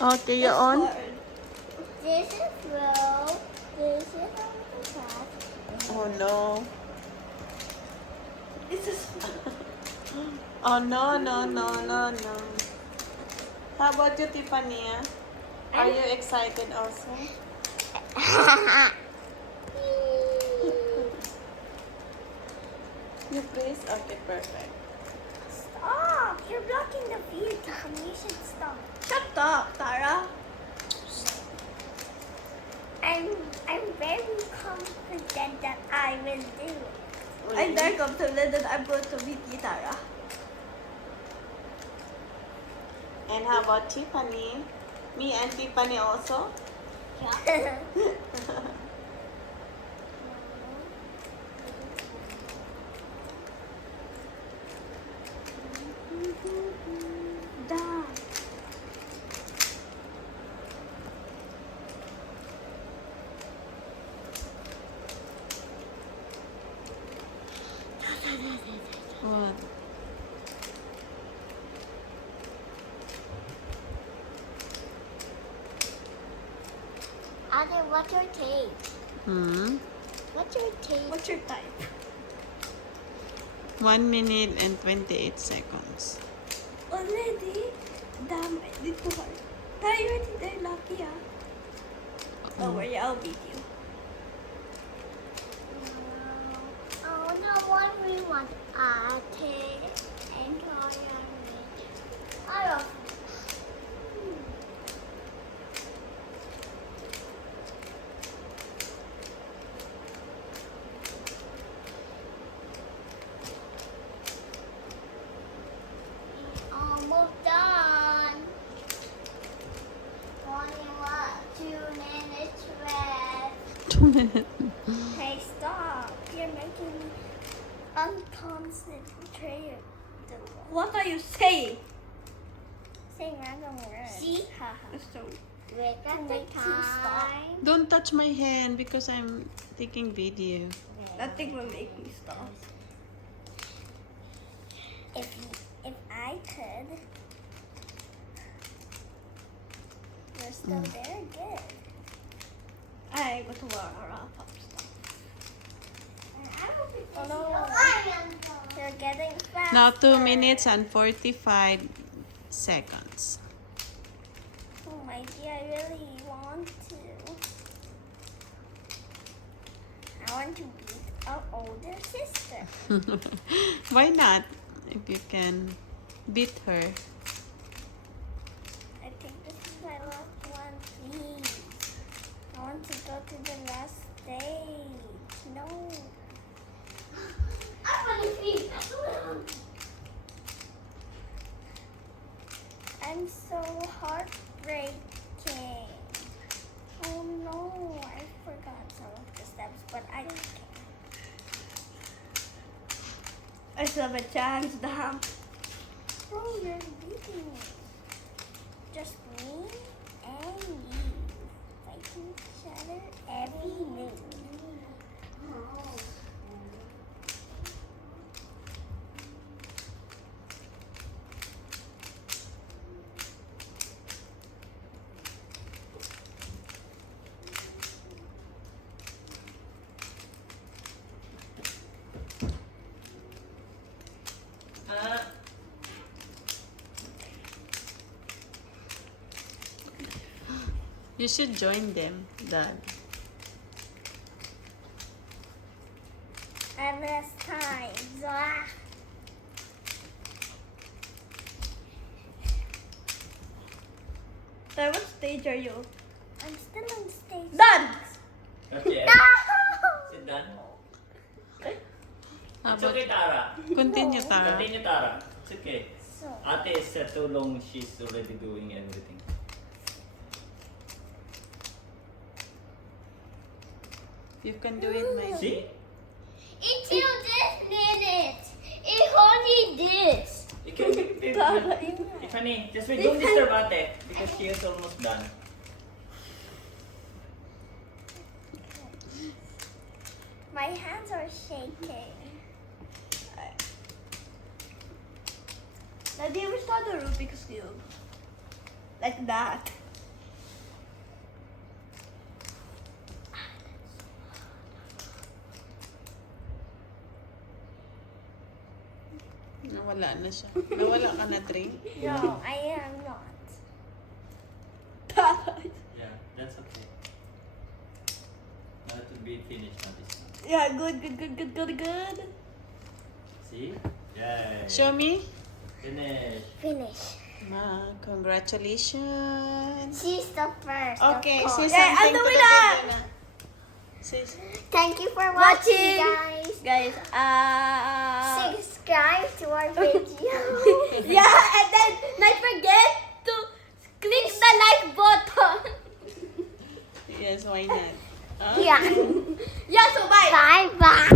Okay, you on? This is row. This is on the top. Oh no. This is. Oh no, no, no, no, no. How about you, Tiffany? Are you excited also? You please? Okay, perfect. Stop! You're blocking the view, Tom. You should stop. Shut up, Tarah. I'm very confident that I will do it. I'm very confident that I'm going to beat you, Tarah. And how about Tiffany? Me and Tiffany also? Yeah. Die. What? Ate, what's your tape? What's your tape? What's your type? 1 minute and 28 seconds. Already? Damn, I did too hard. Tara, you're already there, lucky ah. Don't worry, I'll beat you. Oh, no one we want Ate and Tara. I don't. Almost done. Only what? 2 minutes left. 2 minutes. Hey, stop. You're making me unconcentrated. What are you saying? Saying random words. See? So, we're at the time. Don't touch my hand because I'm taking video. Nothing will make me stop. If I could. You're still there? Good. I go to wrap up stuff. Oh no. You're getting faster. Now 2 minutes and 45 seconds. Oh my dear, I really want to. I want to beat our older sister. Why not? If you can beat her. I think this is my last one, please. I want to go to the last stage. No. I want to see. I'm so heartbreaking. Oh no, I forgot some of the steps, but I don't care. I still have a chance, damn. Oh, you're beating me. Just me and you fighting each other every move. You should join them, Dad. I have less time. Zah. So what stage are you? I'm still on stage. Done! Okay. No! Sit down. How It's about okay, Tara. continue, No. Tara? Continue, Tara. It's okay. So, Ate is too long. She's already doing everything. You can do it, my See? it's you this minute. It only this. You can Tiffany, just wait. Don't disturb Ate because she is almost done. My hands are shaking. Now, do you ever saw the Rubik's Cube? Like that. Wala na siya. Nawala ka na, Trey? No, I am not. Yeah, that's okay. Now it will be finished now this time. Yeah, good. See? Yay. Show me. Finish. Ma, congratulations. She's the first. Okay, of say course. something to the video na. Say, Thank you for Watching. watching, guys. Guys, Subscribe to our video. yeah, and then not forget to click the like button. yes, why not? Huh? Yeah. Yeah, so bye. Bye bye.